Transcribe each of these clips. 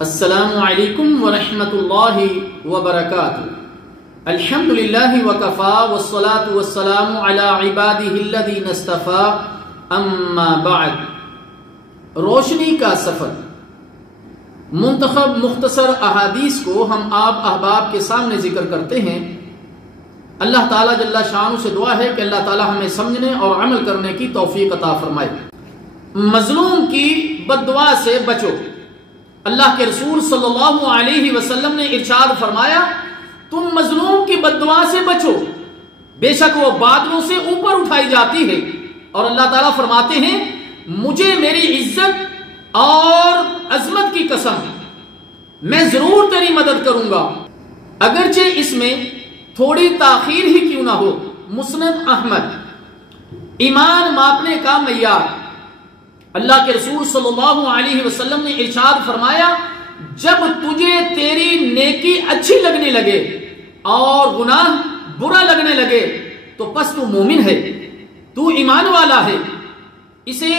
السلام علیکم ورحمۃ اللہ وبرکاتہ۔ الحمدللہ وکفا والصلاة والسلام علی عبادہ الذین اصطفی، اما بعد۔ روشنی کا سفر، منتخب مختصر احادیث کو ہم آپ احباب کے سامنے ذکر کرتے ہیں۔ اللہ تعالیٰ جل شانہ سے دعا ہے کہ اللہ تعالیٰ ہمیں سمجھنے اور عمل کرنے کی توفیق عطا فرمائے۔ مظلوم کی بد دعا سے بچو۔ اللہ کے رسول صلی اللہ علیہ وسلم نے ارشاد فرمایا، تم مظلوم کی بد دعا سے بچو، بے شک وہ بادلوں سے اوپر اٹھائی جاتی ہے۔ اور اللہ تعالیٰ فرماتے ہیں، مجھے میری عزت اور عظمت کی قسم، میں ضرور تیری مدد کروں گا، اگرچہ اس میں تھوڑی تاخیر ہی کیوں نہ ہو۔ مسند احمد۔ ایمان ماپنے کا معیار، اللہ کے رسول صلی اللہ علیہ وسلم نے ارشاد فرمایا، جب تجھے تیری نیکی اچھی لگنے لگے اور گناہ برا لگنے لگے تو پس تو مومن ہے، تو ایمان والا ہے۔ اسے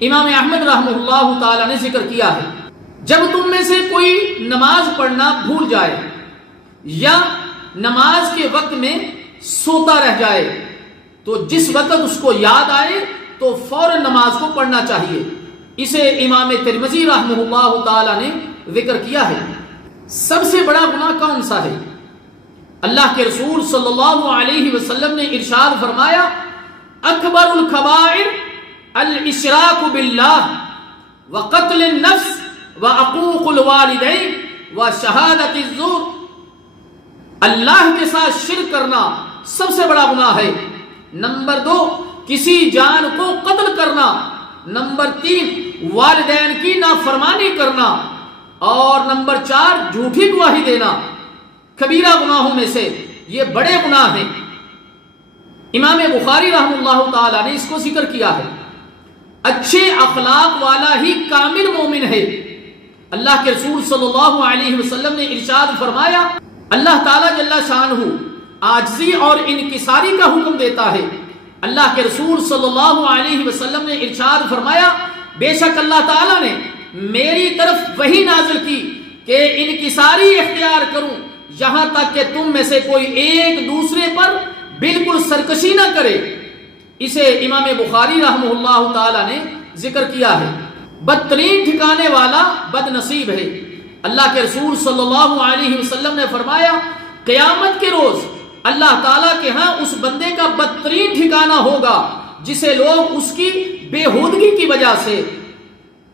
امام احمد رحمہ اللہ تعالی نے ذکر کیا ہے۔ جب تم میں سے کوئی نماز پڑھنا بھول جائے یا نماز کے وقت میں سوتا رہ جائے تو جس وقت اس کو یاد آئے تو فوراً نماز کو پڑھنا چاہیے۔ اسے امام ترمذی رحمہ اللہ تعالی نے ذکر کیا ہے۔ سب سے بڑا گناہ کون سا ہے؟ اللہ کے رسول صلی اللہ علیہ وسلم نے ارشاد فرمایا، اکبر الکبائر الاشراک باللہ وقتل النفس وعقوق الوالدین وشہادت الزور۔ اللہ کے ساتھ شرک کرنا سب سے بڑا گناہ ہے۔ نمبر 2، کسی جان کو قتل کرنا۔ نمبر 3، والدین کی نافرمانی کرنا۔ اور نمبر 4، جھوٹی گواہی دینا۔ کبیرہ گناہوں میں سے یہ بڑے گناہ ہیں۔ امام بخاری رحمہ اللہ تعالی نے اس کو ذکر کیا ہے۔ اچھے اخلاق والا ہی کامل مومن ہے۔ اللہ کے رسول صلی اللہ علیہ وسلم نے ارشاد فرمایا، اللہ تعالیٰ جل شانہ عاجزی اور انکساری کا حکم دیتا ہے۔ اللہ کے رسول صلی اللہ علیہ وسلم نے ارشاد فرمایا، بے شک اللہ تعالیٰ نے میری طرف وحی نازل کی کہ انکساری اختیار کروں، یہاں تک کہ تم میں سے کوئی ایک دوسرے پر بالکل سرکشی نہ کرے۔ اسے امام بخاری رحمہ اللہ تعالیٰ نے ذکر کیا ہے۔ بدترین ٹھکانے والا بد نصیب ہے۔ اللہ کے رسول صلی اللہ علیہ وسلم نے فرمایا، قیامت کے روز اللہ تعالیٰ کے ہاں اس بندے کا بدترین ٹھکانہ ہوگا جسے لوگ اس کی بےہودگی کی وجہ سے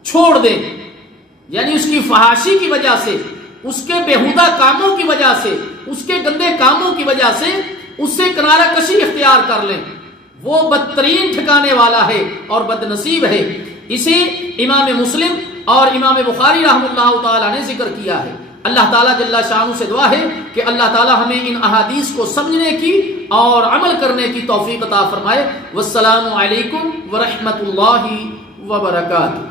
چھوڑ دیں، یعنی اس کی فحاشی کی وجہ سے، اس کے بےہودہ کاموں کی وجہ سے، اس کے گندے کاموں کی وجہ سے اس سے کنارہ کشی اختیار کر لیں۔ وہ بدترین ٹھکانے والا ہے اور بد نصیب ہے۔ اسے امام مسلم اور امام بخاری رحمہ اللہ تعالی نے ذکر کیا ہے۔ اللہ تعالیٰ جل شانہ سے دعا ہے کہ اللہ تعالیٰ ہمیں ان احادیث کو سمجھنے کی اور عمل کرنے کی توفیق عطا فرمائے۔ والسلام علیکم ورحمۃ اللہ وبرکاتہ۔